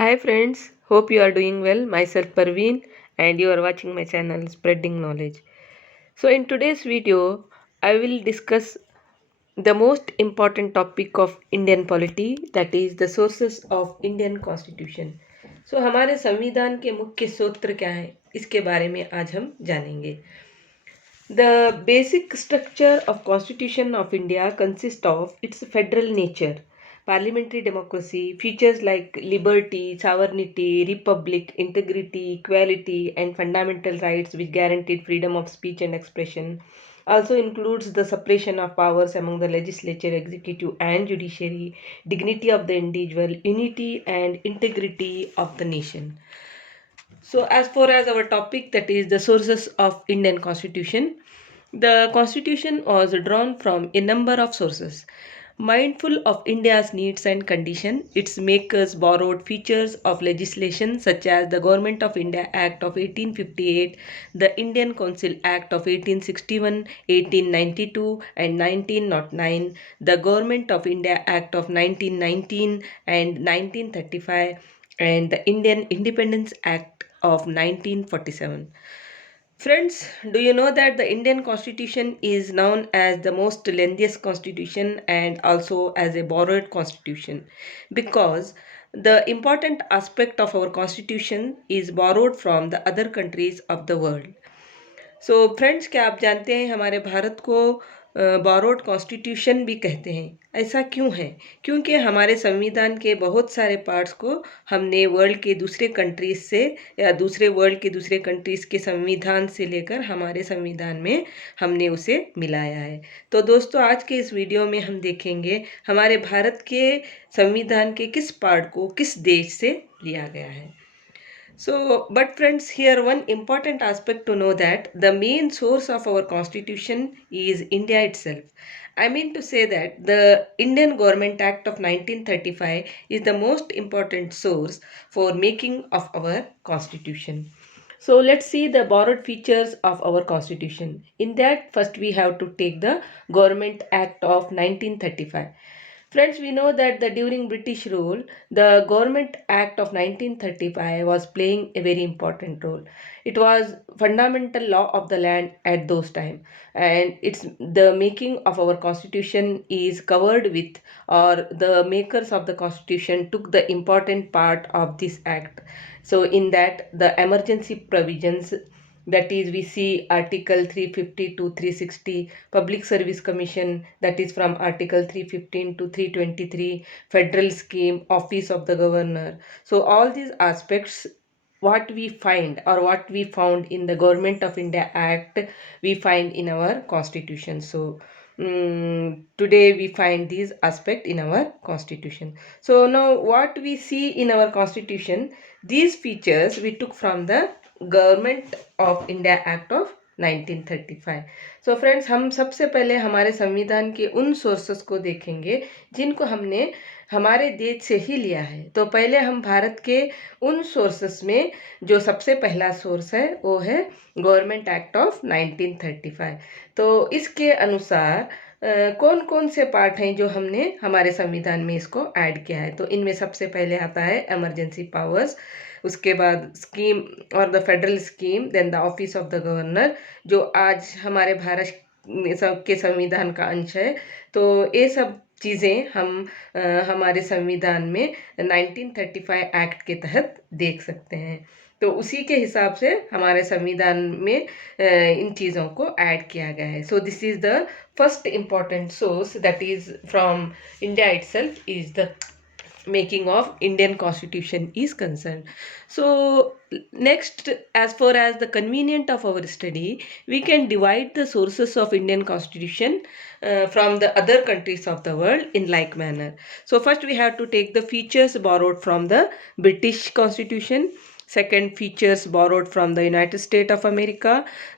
Hi friends, hope you are doing well. Myself Parveen and you are watching my channel Spreading Knowledge. So in today's video, I will discuss the most important topic of Indian polity, that is the sources of Indian Constitution. So हमारे संविधान के मुख्य सूत्र क्या हैं, इसके बारे में आज हम जानेंगे. The basic structure of Constitution of India consists of its federal nature, parliamentary democracy, features like liberty, sovereignty, republic, integrity, equality, and fundamental rights which guaranteed freedom of speech and expression. Also includes the separation of powers among the legislature, executive, and judiciary, dignity of the individual, unity and integrity of the nation. So, as far as our topic, that is the sources of Indian Constitution, the Constitution was drawn from a number of sources. Mindful of India's needs and condition, its makers borrowed features of legislation such as the Government of India Act of 1858, the Indian Council Act of 1861, 1892, and 1909, the Government of India Act of 1919 and 1935, and the Indian Independence Act of 1947. Friends, do you know that the Indian Constitution is known as the most lengthiest constitution and also as a borrowed constitution because the important aspect of our constitution is borrowed from the other countries of the world. So friends, क्या आप जानते हैं हमारे भारत को borrowed constitution भी कहते हैं. ऐसा क्यों है? क्योंकि हमारे संविधान के बहुत सारे पार्ट्स को हमने वर्ल्ड के दूसरे कंट्रीज से या दूसरे वर्ल्ड के दूसरे कंट्रीज के संविधान से लेकर हमारे संविधान में हमने उसे मिलाया है. तो दोस्तों, आज के इस वीडियो में हम देखेंगे हमारे भारत के संविधान के किस पार्ट को किस देश से लिया गया है. So, but friends, here one important aspect to know that the main source of our constitution is India itself. I mean to say that the Indian Government Act of 1935 is the most important source for making of our constitution. So let's see the borrowed features of our constitution. In that, first we have to take the Government Act of 1935. Friends, we know that during British rule, the Government Act of 1935 was playing a very important role. It was fundamental law of the land at those time, and it's the making of our constitution is covered with, or the makers of the constitution took the important part of this act. So in that, the emergency provisions, that is we see article 350 to 360, public service commission, that is from article 315 to 323, federal scheme, office of the governor. So all these aspects, what we find or what we found in the Government of India Act, we find in our constitution. So today we find these aspect in our constitution. So now what we see in our constitution, these features we took from the Government of India Act of 1935. So friends, हम सबसे पहले हमारे संविधान के उन sources को देखेंगे जिनको हमने हमारे देश से ही लिया है. तो पहले हम भारत के उन सोर्सेस में जो सबसे पहला सोर्स है वो है गवर्नमेंट एक्ट ऑफ 1935. तो इसके अनुसार कौन कौन से पार्ट हैं जो हमने हमारे संविधान में इसको ऐड किया है. तो इनमें सबसे पहले आता है इमरजेंसी पावर्स, उसके बाद स्कीम और the federal scheme, then the office of the governor, जो आज हमारे भारत के संविधान का अंश है. तो ये सब चीज़ें हम हमारे संविधान में 1935 एक्ट के तहत देख सकते हैं. तो उसी के हिसाब से हमारे संविधान में इन चीज़ों को ऐड किया गया है. So this is the first important source, that is from India itself, is the making of Indian Constitution is concerned. So next, as far as the convenient of our study, we can divide the sources of Indian Constitution from the other countries of the world in like manner. So first we have to take the features borrowed from the British Constitution. Second, features borrowed from the United States of America.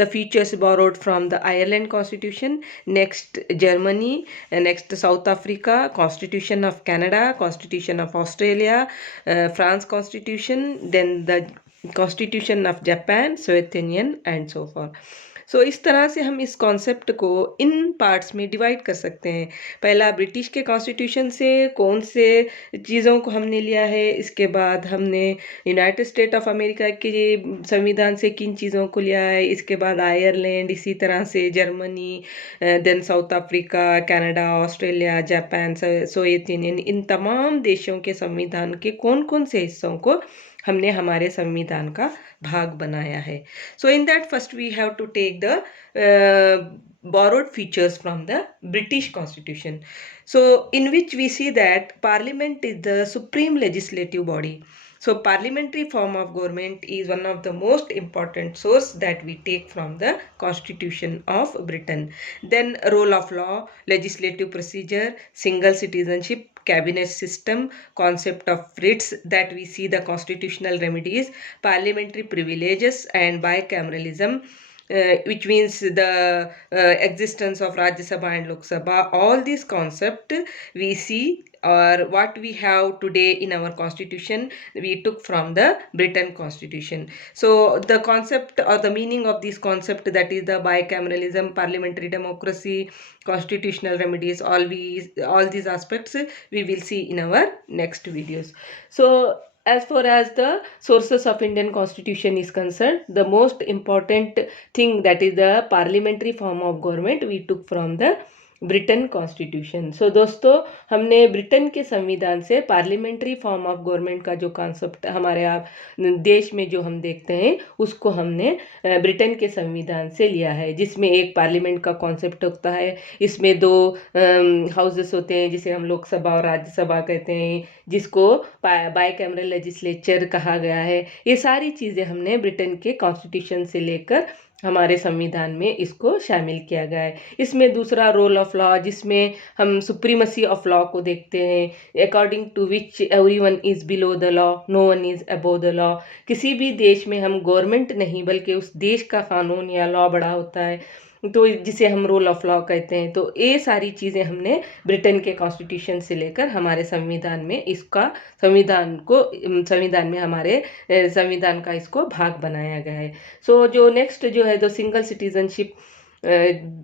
The features borrowed from the Ireland Constitution. Next, Germany. Next, South Africa, Constitution of Canada, Constitution of Australia, France Constitution. Then the Constitution of Japan, Soviet Union, and so forth. सो इस तरह से हम इस concept को इन parts में divide कर सकते हैं। पहला ब्रिटिश के कॉन्स्टिट्यूशन से कौन से चीज़ों को हमने लिया है, इसके बाद हमने यूनाइटेड स्टेट ऑफ अमेरिका के संविधान से किन चीज़ों को लिया है, इसके बाद आयरलैंड, इसी तरह से Germany, then South Africa, Canada, Australia, Japan, Soviet Union, इन तमाम देशों के संविधान के कौन कौन से हिस्सों को हमने हमारे संविधान का भाग बनाया है. So in that first we have to take the borrowed features from the British Constitution. So in which we see that Parliament is the supreme legislative body. So parliamentary form of government is one of the most important source that we take from the Constitution of Britain. Then role of law, legislative procedure, single citizenship, cabinet system, concept of writs that we see the constitutional remedies, parliamentary privileges and bicameralism, which means the existence of Rajya Sabha and Lok Sabha. All these concept we see or what we have today in our constitution we took from the Britain constitution. So the concept or the meaning of this concept, that is the bicameralism, parliamentary democracy, constitutional remedies, all these aspects we will see in our next videos. So as far as the sources of Indian constitution is concerned, the most important thing, that is the parliamentary form of government, we took from the Britain constitution. So दोस्तों, हमने Britain के संविधान से parliamentary form of government का जो concept हमारे आप देश में जो हम देखते हैं उसको हमने ब्रिटेन के संविधान से लिया है, जिसमें एक पार्लियामेंट का कॉन्सेप्ट होता है. इसमें दो हाउसेस होते हैं जिसे हम लोकसभा और राज्यसभा कहते हैं, जिसको बाइकैमरल लेजिस्लेचर कहा गया है. ये सारी चीज़ें हमने ब्रिटेन के कॉन्स्टिट्यूशन से लेकर हमारे संविधान में इसको शामिल किया गया है. इसमें दूसरा रोल ऑफ लॉ, जिसमें हम सुप्रीमसी ऑफ लॉ को देखते हैं, according to which everyone is below the law, no one is above the law. किसी भी देश में हम गवर्नमेंट नहीं बल्कि उस देश का कानून या लॉ बड़ा होता है, तो जिसे हम रोल ऑफ लॉ कहते हैं. तो ये सारी चीज़ें हमने ब्रिटेन के कॉन्स्टिट्यूशन से लेकर हमारे संविधान में इसका संविधान में हमारे संविधान का इसको भाग बनाया गया है. सो जो नेक्स्ट जो है, जो सिंगल सिटीजनशिप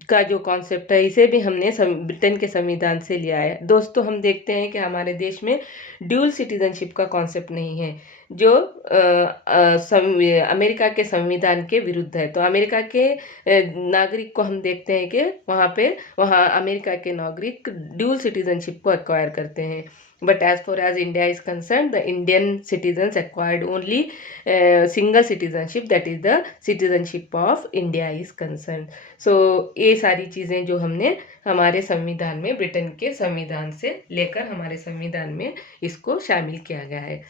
का जो कॉन्सेप्ट है, इसे भी हमने ब्रिटेन के संविधान से लिया है. दोस्तों, हम देखते हैं कि हमारे देश में ड्यूल सिटीजनशिप का कॉन्सेप्ट नहीं है, जो अमेरिका के संविधान के विरुद्ध है. तो अमेरिका के नागरिक को हम देखते हैं कि वहाँ अमेरिका के नागरिक ड्यूल सिटीजनशिप को एक्वायर करते हैं. But as far as India is concerned, the Indian citizens acquired only single citizenship, that is the citizenship of India is concerned. So ये सारी चीज़ें जो हमने हमारे संविधान में ब्रिटेन के संविधान से लेकर हमारे संविधान में इसको शामिल किया गया है.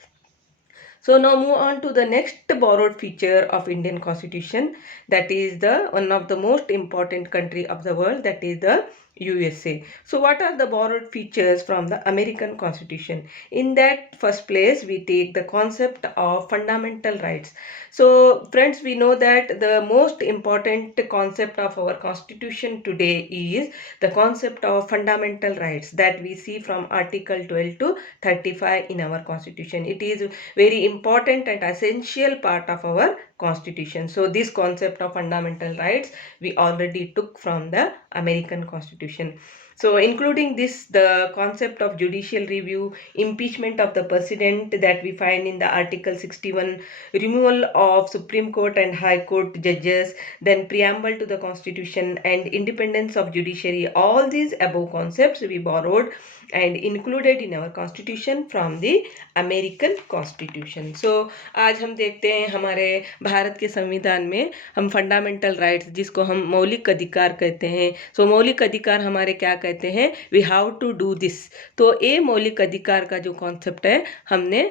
So now move on to the next borrowed feature of Indian Constitution, that is the one of the most important country of the world, that is the USA. So what are the borrowed features from the American Constitution? In that first place, we take the concept of fundamental rights. So friends, we know that the most important concept of our Constitution today is the concept of fundamental rights that we see from Article 12 to 35 in our Constitution. It is very important and essential part of our Constitution. So this concept of fundamental rights we already took from the American Constitution. So including this, the concept of judicial review, impeachment of the president that we find in the Article 61, removal of Supreme Court and High Court judges, then preamble to the Constitution and independence of judiciary, all these above concepts we borrowed and included in our Constitution from the American Constitution. So आज हम देखते हैं हमारे भारत के संविधान में हम fundamental rights, जिसको हम मौलिक अधिकार कहते हैं. सो मौलिक अधिकार हमारे क्या कहते हैं, we have to do this. तो ये मौलिक अधिकार का जो कॉन्सेप्ट है हमने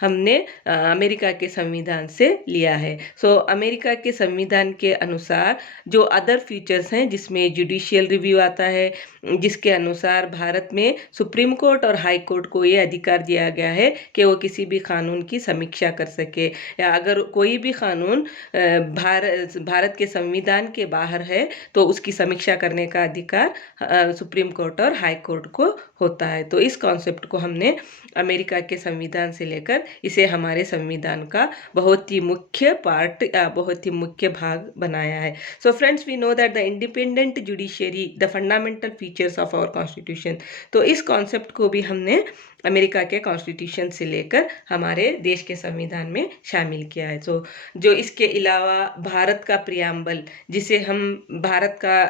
हमने अमेरिका के संविधान से लिया है. सो अमेरिका के संविधान के अनुसार जो अदर फीचर्स हैं, जिसमें जुडिशियल रिव्यू आता है, जिसके अनुसार भारत में सुप्रीम कोर्ट और हाई कोर्ट को ये अधिकार दिया गया है कि वो किसी भी कानून की समीक्षा कर सके, या अगर कोई भी कानून भारत के संविधान के बाहर है तो उसकी समीक्षा करने का अधिकार अधिकार सुप्रीम कोर्ट और हाई कोर्ट को होता है। तो इस कॉन्सेप्ट को हमने अमेरिका के संविधान से लेकर इसे हमारे संविधान का बहुत ही मुख्य पार्ट, बहुत ही मुख्य भाग बनाया है। So friends, we know that the independent judiciary the fundamental features of our constitution. तो इस कॉन्सेप्ट को भी हमने अमेरिका के कॉन्स्टिट्यूशन से लेकर हमारे देश के संविधान में शामिल किया है। तो जो इसके अलावा भारत का प्रियम्बल, जिसे हम भारत का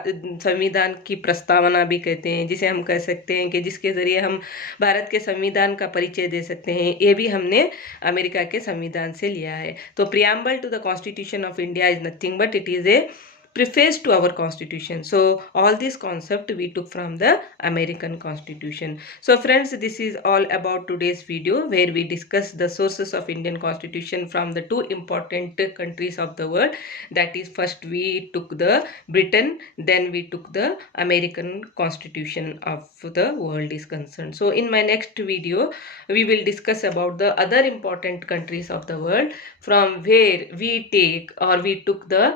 संविधान की प्रस्तावना भी कहते हैं, जिसे हम कह सकते हैं कि जिसके ज़रिए हम भारत के संविधान का परिचय दे सकते हैं, ये भी हमने अमेरिका के संविधान से लिया है। तो preamble to the constitution of India is nothing but it is a preface to our constitution. So all this concept we took from the American constitution. So friends, this is all about today's video, where we discuss the sources of Indian constitution from the two important countries of the world. That is, first we took the Britain, then we took the American constitution of the world is concerned. So in my next video we will discuss about the other important countries of the world from where we take or we took the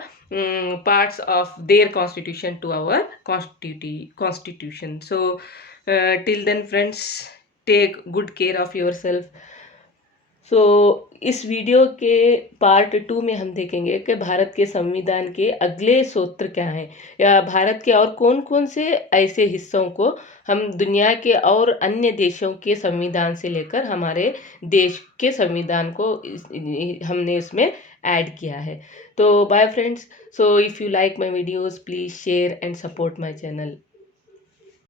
parts of their constitution to our constitution. So till then friends, take good care of yourself. सो इस video के part 2 में हम देखेंगे कि भारत के संविधान के अगले सूत्र क्या हैं, या भारत के और कौन कौन से ऐसे हिस्सों को हम दुनिया के और अन्य देशों के संविधान से लेकर हमारे देश के संविधान को हमने इसमें ऐड किया है। तो bye friends, so if you like my videos please share and support my channel.